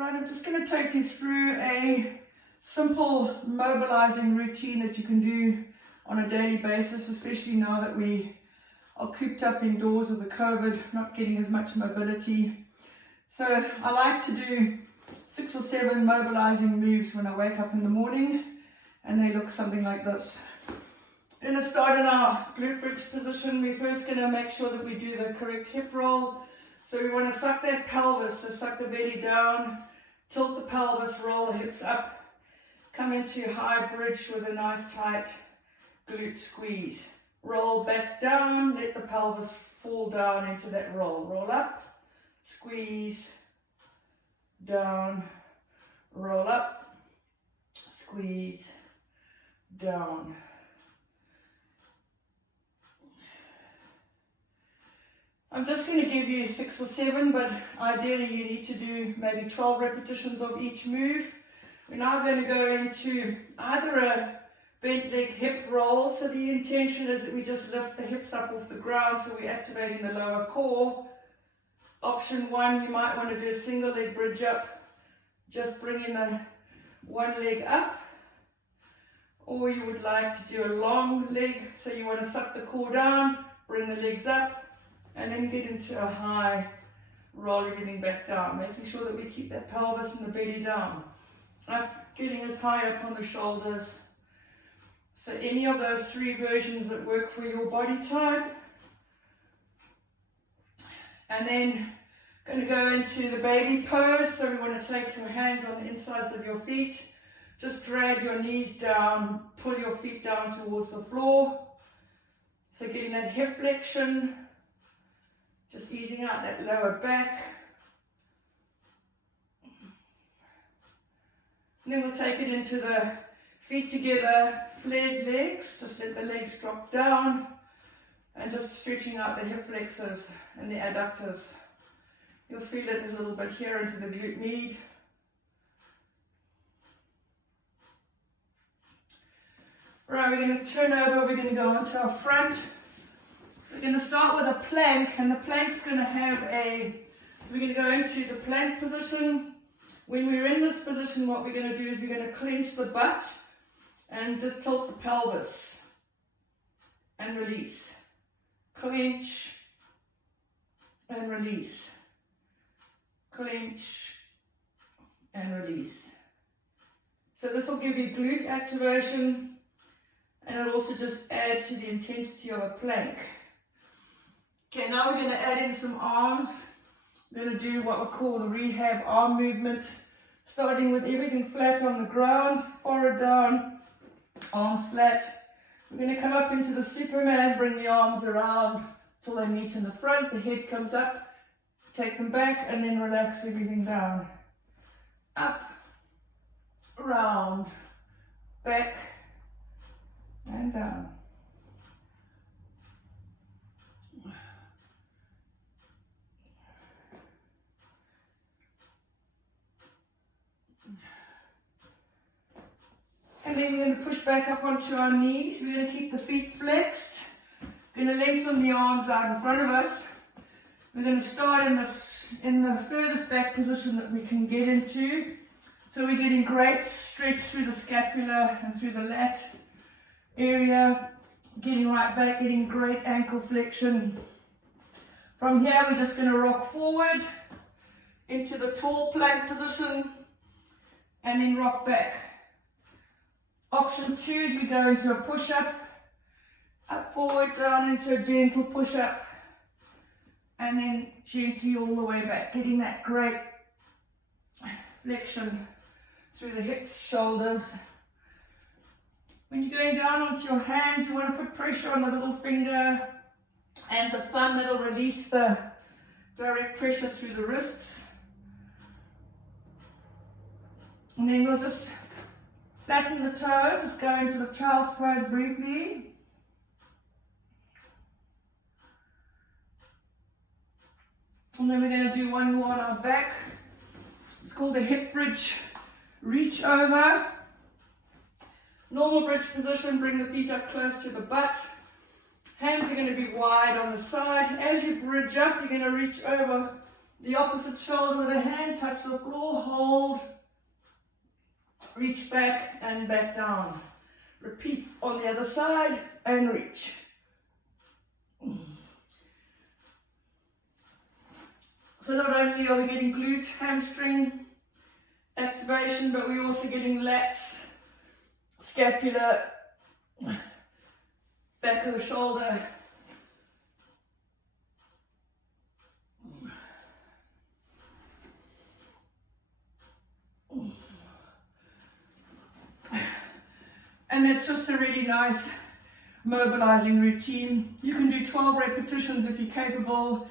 Right, I'm just going to take you through a simple mobilizing routine that you can do on a daily basis, especially now that we are cooped up indoors with the COVID, not getting as much mobility. So I like to do 6 or 7 mobilizing moves when I wake up in the morning, and they look something like this. We're going to start in our glute bridge position. We're first going to make sure that we do the correct hip roll. So we want to suck that pelvis, so suck the belly down, tilt the pelvis, roll the hips up, come into high bridge with a nice tight glute squeeze. Roll back down, let the pelvis fall down into that roll. Roll up, squeeze, down, roll up, squeeze, down. I'm just going to give you 6 or 7, but ideally you need to do maybe 12 repetitions of each move. We're now going to go into either a bent leg hip roll. So the intention is that we just lift the hips up off the ground, so we're activating the lower core. Option 1, you might want to do a single leg bridge up, just bringing the one leg up. Or you would like to do a long leg, so you want to suck the core down, bring the legs up, and then get into a high, roll everything back down, making sure that we keep that pelvis and the belly down. Up, getting as high up on the shoulders. So any of those 3 versions that work for your body type. And then going to go into the baby pose. So we want to take your hands on the insides of your feet. Just drag your knees down, pull your feet down towards the floor. So getting that hip flexion. Just easing out that lower back. And then we'll take it into the feet together, flared legs. Just let the legs drop down. And just stretching out the hip flexors and the adductors. You'll feel it a little bit here into the glute med. Right, we're going to turn over, we're going to go onto our front. We're going to start with a plank, and the plank's going to have so we're going to go into the plank position. When we're in this position, what we're going to do is we're going to clench the butt and just tilt the pelvis and release. Clench and release. Clench and release. So this will give you glute activation, and it'll also just add to the intensity of a plank. Okay, now we're going to add in some arms. We're going to do what we call the rehab arm movement, starting with everything flat on the ground, forehead down, arms flat. We're going to come up into the Superman, bring the arms around till they meet in the front, the head comes up, take them back, and then relax everything down. Up, round, back, and down. And then we're going to push back up onto our knees. We're going to keep the feet flexed. We're going to lengthen the arms out in front of us. We're going to start in the furthest back position that we can get into. So we're getting great stretch through the scapula and through the lat area. Getting right back, getting great ankle flexion. From here, we're just going to rock forward into the tall plank position and then rock back. Option 2 is we go into a push-up, up forward, down into a gentle push-up, and then gently all the way back, getting that great flexion through the hips, shoulders. When you're going down onto your hands, you want to put pressure on the little finger and the thumb. That'll release the direct pressure through the wrists. And then we'll just flatten the toes, just go into the child's pose briefly. And then we're going to do one more on our back. It's called a hip bridge reach over. Normal bridge position, bring the feet up close to the butt. Hands are going to be wide on the side. As you bridge up, you're going to reach over The opposite shoulder with a hand, touch the floor, hold, reach back and back down. Repeat on the other side and reach. So not only are we getting glute, hamstring activation, but we're also getting lats, scapula, back of the shoulder. And it's just a really nice mobilizing routine. You can do 12 repetitions if you're capable.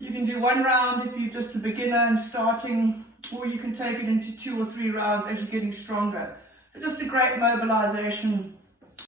You can do 1 round if you're just a beginner and starting, or you can take it into 2 or 3 rounds as you're getting stronger. So just a great mobilization